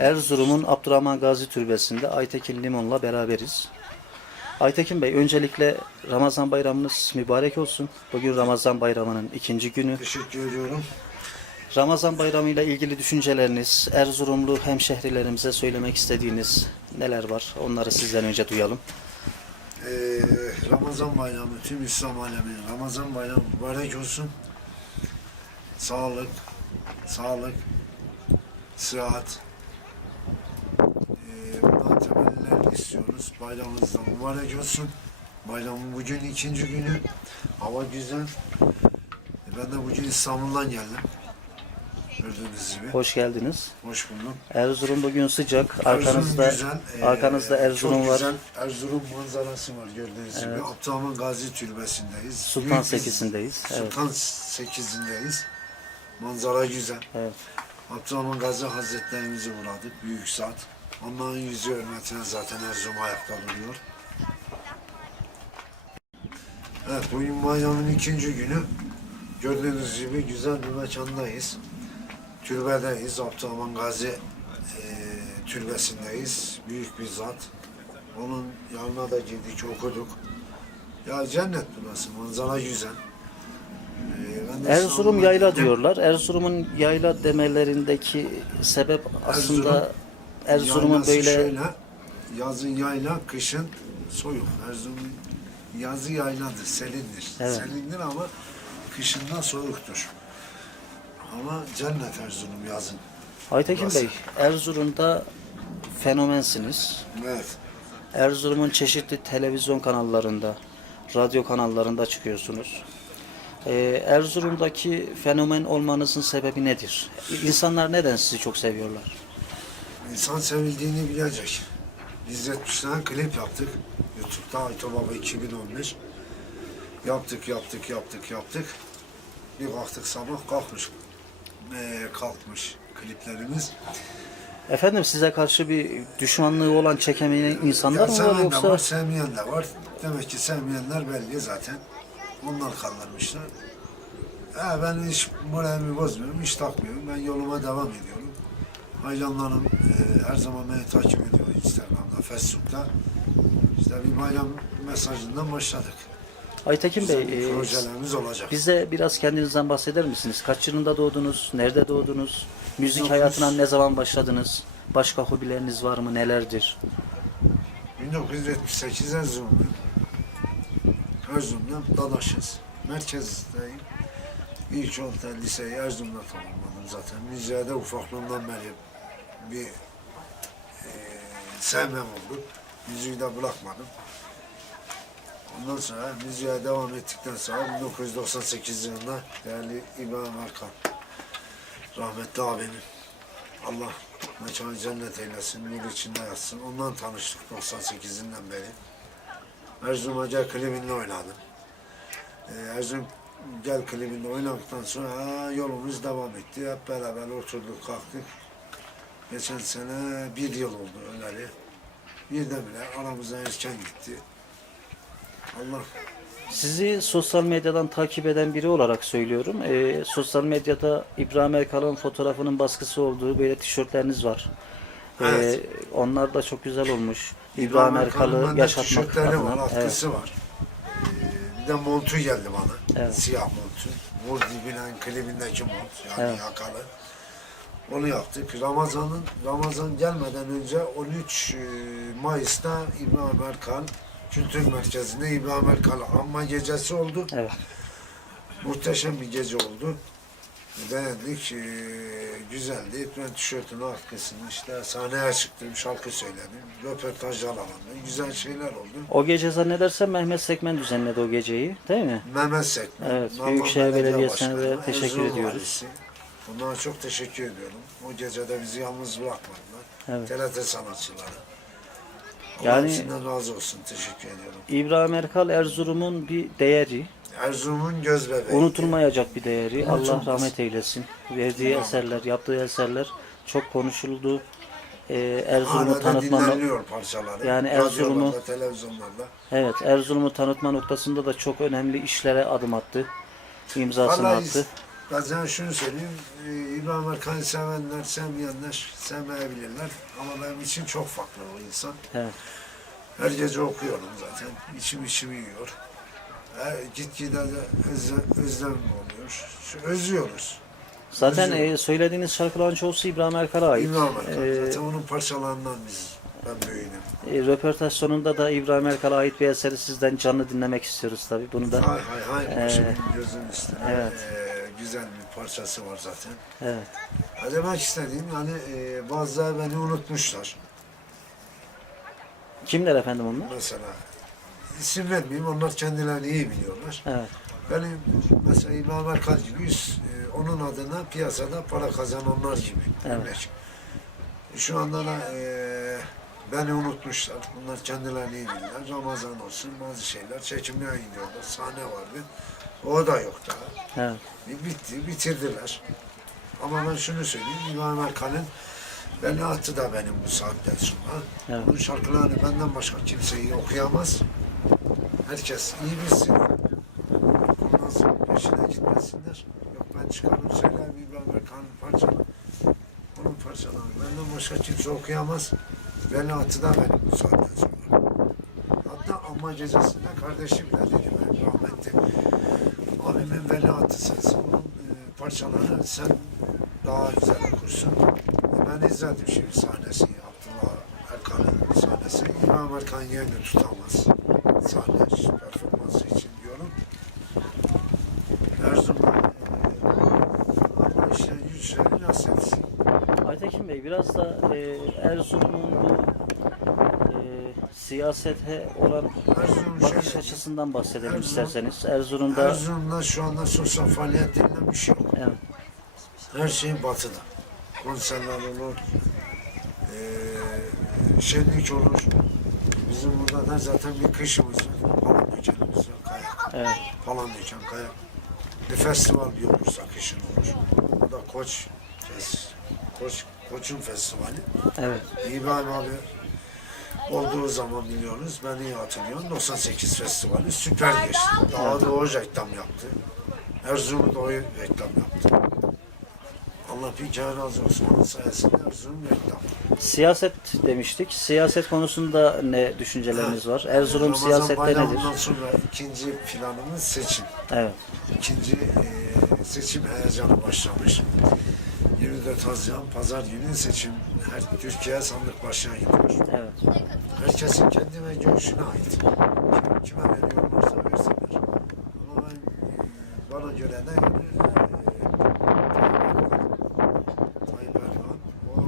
Erzurum'un Abdurrahman Gazi Türbesi'nde Aytekin Limon'la beraberiz. Aytekin Bey öncelikle Ramazan bayramınız mübarek olsun. Bugün Ramazan bayramının ikinci günü. Teşekkür ediyorum. Ramazan bayramı ile ilgili düşünceleriniz, Erzurumlu hemşehrilerimize söylemek istediğiniz neler var? Onları sizden önce duyalım. Ee, Ramazan bayramı, tüm İslam aleminin Ramazan bayramı mübarek olsun. Sağlık, sağlık, sıhhat. Temenniler istiyoruz. Bayramımız da mübarek olsun. Bayramın bugün ikinci günü. Hava güzel. Ee, Ben de bugün İstanbul'dan geldim. Gördüğünüz gibi. Hoş geldiniz. Hoş bulduk. Erzurum bugün sıcak. Erzurum Arkanızda güzel, ee, arkanızda Erzurum çok var. güzel Erzurum manzarası var gördüğünüz gibi. Abdurrahman Gazi Türbesi'ndeyiz. Sultan Büyük bir- Sekizindeyiz, evet. Sultan Sekiz'indeyiz. Manzara güzel. Evet. Abdurrahman Gazi Hazretlerimizi uğradık. Büyük zat. Onların yüzü hürmetine zaten Erzurum ayakta duruyor. Evet, bugün bayramın ikinci günü. Gördüğünüz gibi güzel bir mekandayız. Türbedeyiz. Abdurrahman Gazi e, türbesindeyiz. Büyük bir zat. Onun yanına da girdik, okuduk. Ya cennet burası, manzara güzel. E, Erzurum yayla diyorlar. Erzurum'un yayla demelerindeki sebep aslında Erzurum'un Yaylası böyle şöyle, yazın yayla, kışın soyuk. Erzurum yazı yayladır, selindir. Evet. Selindir ama kışında soğuktur. Ama cennet Erzurum yazın. Aytekin Burası. Bey, Erzurum'da fenomensiniz. Evet. Erzurum'un çeşitli televizyon kanallarında, radyo kanallarında çıkıyorsunuz. Ee, Erzurum'daki fenomen olmanızın sebebi nedir? İnsanlar neden sizi çok seviyorlar? İnsan sevildiğini bilecek. Biz 70 tane klip yaptık. YouTube'da Ayto Baba 2015. Yaptık, yaptık, yaptık, yaptık. Bir baktık sabah kalkmış. Ee, kalkmış kliplerimiz. Efendim size karşı bir düşmanlığı olan çekemeyen insanlar Ya mı var yoksa? var, sevmeyen de var. Demek ki sevmeyenler belli zaten. Onlar kaldırmışlar. Ha, ben hiç moralimi bozmuyorum, hiç takmıyorum. Ben yoluma devam ediyorum. Hayranlarım e, her zaman beni takip ediyor Instagram'da, Facebook'ta. İşte bir bayram mesajından başladık. Aytekin Bey, e, projelerimiz olacak. bize biraz kendinizden bahseder misiniz? Kaç yılında doğdunuz? Nerede doğdunuz? Müzik 1900 hayatına ne zaman başladınız? Başka hobileriniz var mı? Nelerdir? 1978 Erzurum'dayım. Erzurum'dan Dadaşız. Merkezdeyim. İlk orta liseyi Erzurum'da tamamladım zaten. Müziğe de ufaklığımdan beri bir e, sevmem oldu. Müziği de bırakmadım. Ondan sonra müziğe devam ettikten sonra 1998 yılında değerli İbrahim Erkan rahmetli abinin Allah mekanı cennet eylesin, nur içinde yatsın. Ondan tanıştık 98'inden beri. Erzurum Gel klibinde oynadım. Ee, Erzurum Gel klibinde oynadıktan sonra yolumuz devam etti. Hep beraber oturduk, kalktık. Geçen sene bir yıl oldu öyle. Birdenbire aramızdan erken gitti. Allah Sizi sosyal medyadan takip eden biri olarak söylüyorum. Ee, sosyal medyada İbrahim Erkal'ın fotoğrafının baskısı olduğu böyle tişörtleriniz var. Ee, Evet. onlar da çok güzel olmuş. İbrahim Erkal'ı bende yaşatmak tişörtleri var, adına. Evet. atkısı var. Bir de montu geldi bana. Evet. Siyah montu. Vur dibinen klibindeki mont. Yani Evet. yakalı. Onu yaptık. Ramazan'ın Ramazan gelmeden önce 13 e, Mayıs'ta İbrahim Erkal Kültür Merkezi'nde İbrahim Erkal anma gecesi oldu. Evet. Muhteşem bir gece oldu. Beğendik, e, güzeldi. Ben tişörtün arkasını işte sahneye çıktım, şarkı söyledim, röportajlar alındı, güzel şeyler oldu. O gece zannedersem Mehmet Sekmen düzenledi o geceyi, değil mi? Mehmet Sekmen, Evet, Nalban Büyükşehir Belediye Belediyesi'ne de teşekkür Erzurum ediyoruz. Valisi. Bunlara çok teşekkür ediyorum. O gecede bizi yalnız bırakmadılar. Evet. TRT sanatçıları. Yani- Yani, hepsinden razı olsun, teşekkür ediyorum. İbrahim Erkal Erzurum'un bir değeri, Erzurum'un göz bebeği. unutulmayacak bir değeri. Allah Unutulmaz. rahmet eylesin. Verdiği Rahmet. eserler, yaptığı eserler çok konuşuldu. Ee, Erzurum'u tanıtma parçaları. Yani Erzurum'u-. Evet, Erzurum'u tanıtma noktasında da çok önemli işlere adım attı. İmzasını Vallahi attı. bazen şunu söyleyeyim, e, İbrahim Erkan'ı sevenler, sevmeyenler sevmeyebilirler. Ama benim için çok farklı o insan. Evet. Her gece okuyorum zaten. İçim içimi yiyor. Gitgide de özle, özlem oluyor. Özlüyoruz. Zaten e, söylediğiniz şarkıların çoğusu İbrahim Erkal'a ait. İbrahim Erkan. E, zaten onun parçalarından biz, ben büyüdüm. e, röportaj sonunda da İbrahim Erkal'a ait bir eseri sizden canlı dinlemek istiyoruz tabii. Bunu da Hay hay hay, Ee, başımın gözün üstüne. evet. Ee, güzel bir parçası var zaten. evet. Ha, Demek istediğim yani e, bazıları beni unutmuşlar. Kimler efendim onlar? Mesela isim vermeyeyim, onlar kendilerini iyi biliyorlar. Evet. Benim mesela İmam Erkan gibi yüz, e, onun adına piyasada para kazananlar gibi. Evet. Örnek. Şu anda da e, beni unutmuşlar. Bunlar kendilerini iyi bilirler. Ramazan olsun bazı şeyler. Çekimliğe gidiyorlar. Sahne vardı. O da yok daha. Evet. Bir Bitti, bitirdiler. Ama ben şunu söyleyeyim, İmam Erkan'ın beni attı da benim bu saatten sonra. Evet. Onun şarkılarını benden başka kimseyi okuyamaz. Herkes iyi bilsin. Ondan sonra peşine gitmesinler. Yok ben çıkarım söylerim İbrahim Erkan'ın parçaları. Onun parçalarını benden başka kimse okuyamaz. Beni attı da benim bu saatten sonra. Hatta amma gecesinde kardeşim de dedi ben rahmetli. Abimin veliahtı sensin. Onun e, parçalarını sen daha güzel okursun. E, ben izledim şimdi sahnesini. Abdullah Erkan'ın sahnesi. İmam Erkan yerini tutamaz. Sahne performansı için diyorum. Erzurum'da e, Allah işte yüzleri nasıl etsin. Aytekin Bey biraz da e, Erzurum'un bu e, siyasete olan Erzurum bakış şöyle, açısından bahsedelim Erzurum- isterseniz. Erzurum'da Erzurum'da şu anda sosyal faaliyet denilen bir şey yok. evet, Her şey batıda. Konserler olur, eee şenlik olur. Bizim burada da zaten bir kışımız var. Falan dökenimiz var, kayak. evet, Falan döken kayak. Bir festival bir olursa kışın olur. O da Koç, Koç, Koç'un festivali. evet, İbrahim abi olduğu zaman biliyoruz. Ben iyi hatırlıyorum. 98 festivali süper geçti. Daha da o reklam yaptı. Erzurum'da o reklam yaptı. Allah bir kere razı olsun. Onun sayesinde Erzurum reklam. siyaset demiştik. Siyaset konusunda ne düşünceleriniz var? Erzurum Ramazan siyasette nedir? bayramından sonra ikinci planımız seçim. Evet, İkinci eee, seçim heyecanı başlamış. 24 Haziran Pazar günü seçim. Her Türkiye sandık başına gidiyor. evet, Herkesin kendi ve görüşüne ait. Kim, kime veriyorlarsa versinler. Ama ben e, bana göre yani e, Tayyip Erdoğan o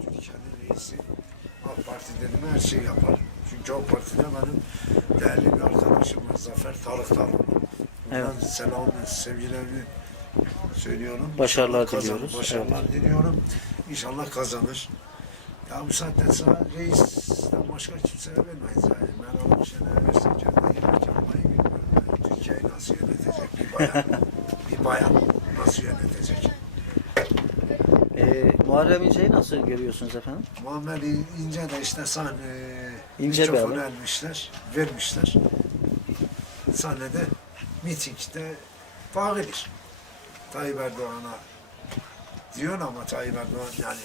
Türkiye'nin reisi AK Parti dedim her şeyi yapar. Çünkü o partide benim değerli bir arkadaşım var Zafer Tarık Tarık. Evet. selam sevgilerimi söylüyorum. Başarılar İnşallah kazanır, diliyoruz. Başarılar diliyorum. İnşallah kazanır. Ya bu saatten sonra reisten başka kimseye vermeyiz yani. Ben Allah şene versin kendine yemek yapmayı bilmiyorum. Yani Türkiye'yi nasıl yönetecek bir bayan? bir bayan nasıl yönetecek? E, Muharrem İnce'yi nasıl görüyorsunuz efendim? Muammer İnce de işte sahne İnce mikrofonu vermişler, vermişler. Sahnede, mitingde bağırır. Tayyip Erdoğan'a diyor ama Tayyip Erdoğan yani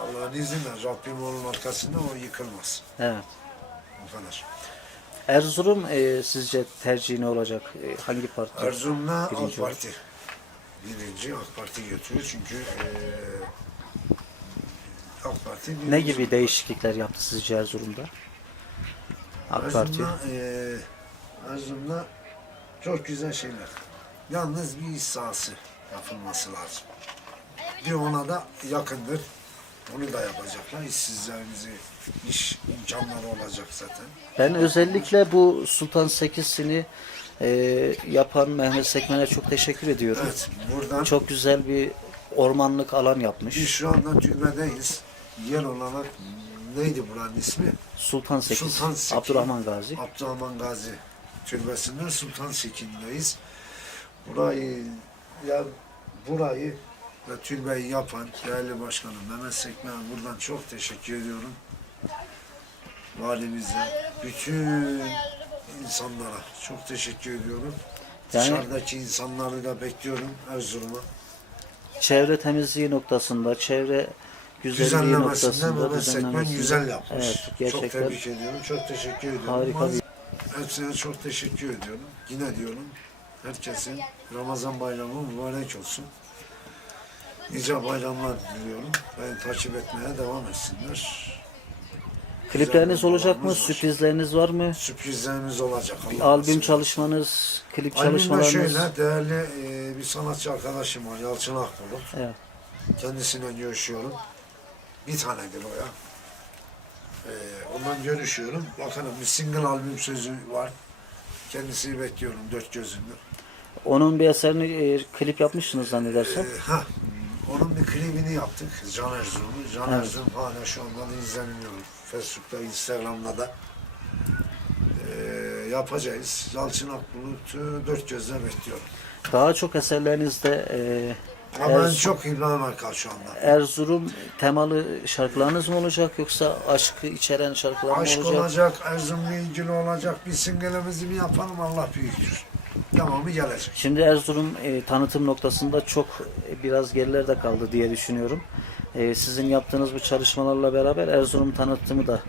Allah'ın izniyle Rabbim onun arkasında o yıkılmaz. Evet. Bu kadar. Erzurum e, sizce tercihi ne olacak? E, hangi parti? Erzurum'da AK Birinci Parti. Birinci AK Parti götürüyor çünkü eee AK Parti Ne gibi değişiklikler yaptı sizce Erzurum'da? AK Parti. Erzurum'da, eee Erzurum'da çok güzel şeyler. Yalnız bir iş sahası yapılması lazım. Bir ona da yakındır. Onu da yapacaklar. İşsizlerimizi, iş imkanları olacak zaten. Ben özellikle bu Sultan Sekiz'ini e, yapan Mehmet Sekmen'e çok teşekkür ediyorum. Evet, buradan Çok güzel bir ormanlık alan biz yapmış. şu anda türbedeyiz. Yer olarak neydi buranın ismi? Sultan Sekiz, Sultan Sekiz. Abdurrahman Gazi. Abdurrahman Gazi Türbesi'nde Sultan Sekin'deyiz. Burayı ya burayı ve türbeyi yapan değerli başkanım Mehmet Sekmen buradan çok teşekkür ediyorum. Valimize, bütün insanlara çok teşekkür ediyorum. Yani- Dışarıdaki insanları da bekliyorum Erzurum'a. Çevre temizliği noktasında, çevre güzelliği noktasında Mehmet Sekmen güzel yapmış. Evet, Çok gerçekten tebrik ediyorum. Çok teşekkür ediyorum. harika bir Hepsine çok teşekkür ediyorum. Yine diyorum herkesin Ramazan bayramı mübarek olsun. Nice bayramlar diliyorum. Beni takip etmeye devam etsinler. Klipleriniz Güzel olacak mı? var. Sürprizleriniz var mı? Sürprizlerimiz olacak. Bir Allah albüm nasip çalışmanız, klip Albümde çalışmalarınız. şöyle değerli e, bir sanatçı arkadaşım var Yalçın Akbulut. Evet. Kendisiyle görüşüyorum. Bir tanedir o ya. E, ondan görüşüyorum. Bakalım bir single albüm sözü var. Kendisini bekliyorum dört gözümle. Onun bir eserini e, klip yapmışsınız zannedersem. Ee, ha, onun bir klibini yaptık. Can Erzurum'u. Can Evet. Erzurum hala şu anda da izleniyor. Facebook'ta, Instagram'da da. Ee, yapacağız. Yalçın Akbulut'u dört gözle bekliyorum. Daha çok eserlerinizde e, Ama Erzurum- çok İbrahim Erkal şu anda. Erzurum temalı şarkılarınız mı olacak yoksa aşkı içeren şarkılar mı Aşk olacak? olacak, Erzurum'la ilgili olacak. Bir singelimizi bir yapalım Allah büyüktür. Devamı gelecek. Şimdi Erzurum e, tanıtım noktasında çok e, biraz gerilerde kaldı diye düşünüyorum. E, sizin yaptığınız bu çalışmalarla beraber Erzurum tanıtımı da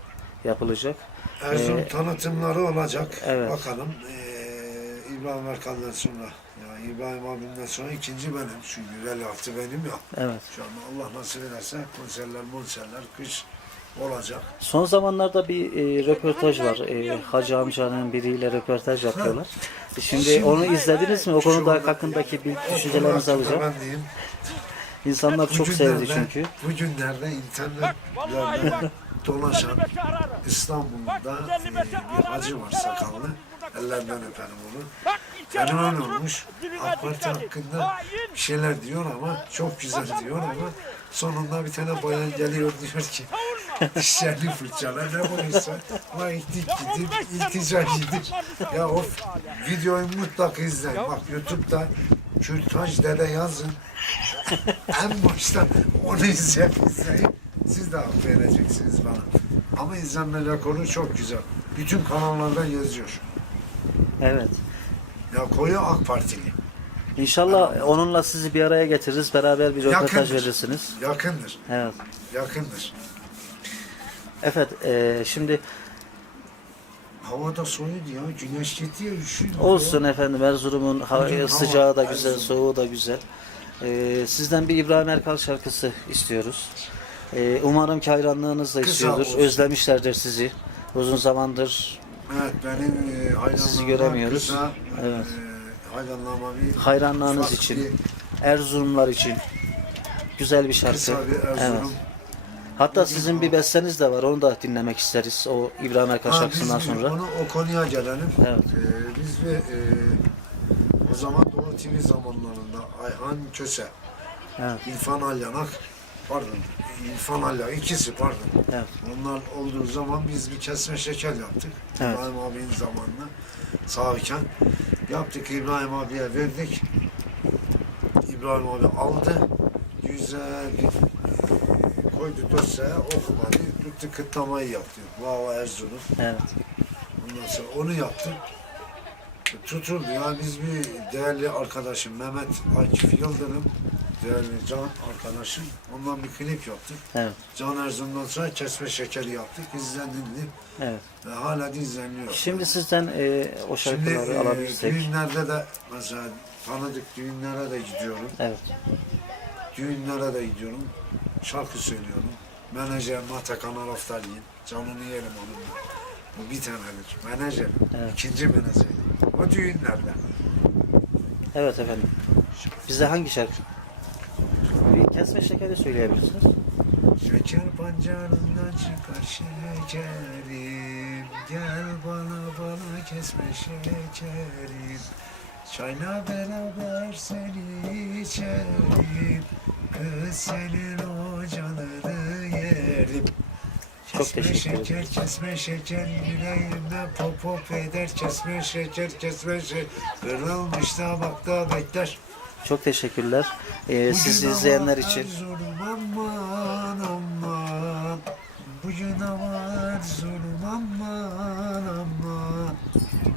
yapılacak. Erzurum Ee, tanıtımları olacak. evet. Bakalım. Ee, İbrahim Erkal'dan sonra, yani İbrahim abimden sonra ikinci benim. Çünkü veliahtı benim ya. Evet. Şu anda Allah nasip ederse konserler, konserler kış olacak. Son zamanlarda bir e, röportaj var. E, Hacı amcanın biriyle röportaj yapıyorlar. E, Şimdi onu izlediniz mi? O Şu konuda anda- hakkındaki bir O düşüncelerinizi alacağım. Ben diyeyim. İnsanlar çok sevdi Bugünlerde- çünkü. Bugünlerde internetlerde dolaşan İstanbul'da e, bir hacı var sakallı. Ellerinden öperim onu. Fenomen olmuş. AK Parti hakkında bir şeyler diyor ama çok güzel diyor ama sonunda bir tane bayan geliyor diyor ki dişlerini fırçala ne buysa laiklik gidip iltica gidip ya o videoyu mutlaka izleyin. Bak YouTube'da Kürtaj Dede yazın. En başta onu izleyin izleyin siz de hak vereceksiniz bana. Ama izlenme rekoru çok güzel. Bütün kanallarda yazıyor Evet. ya koyu AK Partili İnşallah onunla sizi bir araya getiririz. Beraber bir röportaj verirsiniz. yakındır Evet. yakındır Evet. e, şimdi Havada soğudu ya, güneş gitti ya, üşüdüm olsun ya. efendim Erzurum'un hava- sıcağı da güzel, Erzurum. soğuğu da güzel. E, sizden bir İbrahim Erkal şarkısı istiyoruz. E, umarım ki hayranlığınız da istiyordur. Özlemişlerdir sizi. Uzun zamandır Evet, benim e, hayranlığıma Sizi göremiyoruz. kısa, Evet. e, hayranlığıma bir hayranlarınız için, bir Erzurumlar için güzel bir şarkı. kısa bir Evet. Erzurum. Hatta sizin bir besteniz de var. Onu da dinlemek isteriz. O İbrahim Erkal Ha, şarkısından sonra. Onu, o konuya gelelim. Evet. E, biz bir, e, o zaman Doğu TV zamanlarında Ayhan Köse, Evet. İrfan Alyanak, pardon, İrfan Alyanak, ikisi pardon. Evet. Onlar olduğu zaman biz bir kesme şeker yaptık. Evet. İbrahim abinin zamanında sağken yaptık İbrahim abiye verdik. İbrahim abi aldı. Güzel bir e, koydu dosyaya okumadı. Tuttu kıtlamayı yaptı. Vava Erzurum. Evet. Ondan sonra onu yaptı. Tutuldu ya biz bir değerli arkadaşım Mehmet Akif Yıldırım değerli can arkadaşım ondan bir klip yaptık. Evet. Can Erzurum'dan sonra kesme şekeri yaptık. İzlenildi Evet. ve hala da izleniyor. Şimdi sizden e, o Şimdi şarkıları e, alabilirsek. düğünlerde de mesela tanıdık düğünlere de gidiyorum. Evet. Düğünlere de gidiyorum. Şarkı söylüyorum. Menajer Matakan Araftaliyim. Canını yerim onun. Bu bir tanedir. Menajer. Evet. İkinci menajer. O düğünlerde. Evet efendim. Bize hangi şarkı? Bir kesme şekeri söyleyebilirsiniz. Şeker pancarından çıkar şekerim. Gel bana bana kesme şekerim. Çayla beraber seni içerim. Kız senin o canını yerim. Çok Kesme şeker, kesme şeker yüreğimden pop pop eder. Kesme şeker, kesme şeker. Kırılmış tabakta bekler Çok teşekkürler. E, sizi Bugün izleyenler için. Aman aman Bugün hava Erzurum aman aman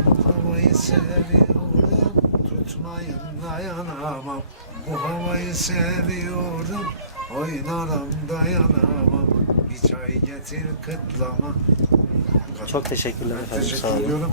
Bu havayı seviyorum unutmayın dayanamam Bu havayı seviyorum Oynarım dayanamam Bir çay getir kıtlama. Çok teşekkürler efendim. teşekkür Sağ olun. ediyorum.